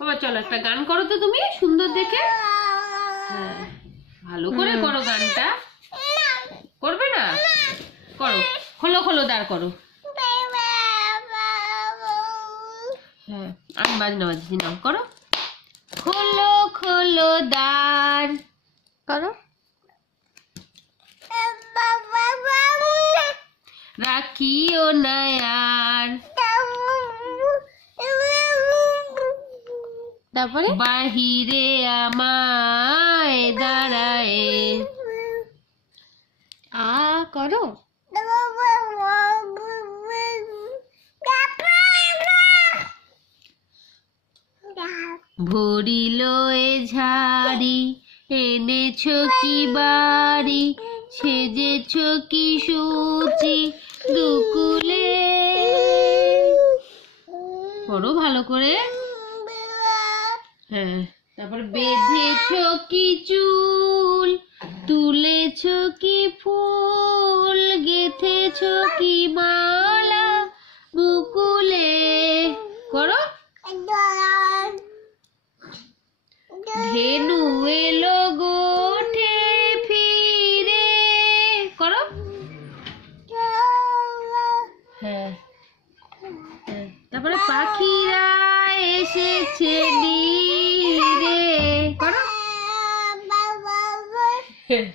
বাবা চলো একটা গান করো তো তুমি সুন্দর দেখে। হ্যাঁ ভালো করে করো গানটা। করবে না? করো। খোলো খোলো দাঁড় করো। হ্যাঁ আমি বাজনা বাজছি নাও করো। খোলো খোলো দাঁড়। করো। রাখিও না আর তারপরে? বাহিরে আমায় দাঁড়ায়। আ, করো। ভরিল এ ঝাড়ি, এনেছ কি বাড়ি, সেজেছ কি সুচি, দুকুলে। পড়ো ভালো করে। হ্যাঁ। তারপর বেঁধেছ কি চুল? তুলেছ কি ফুল? গেথেছ কি মালা? বুকুলে করো। ধেনু এলো গোঠে ফিরে। করো। হ্যাঁ। হ্যাঁ। তারপরে পাখিরা এসেছে Yeah.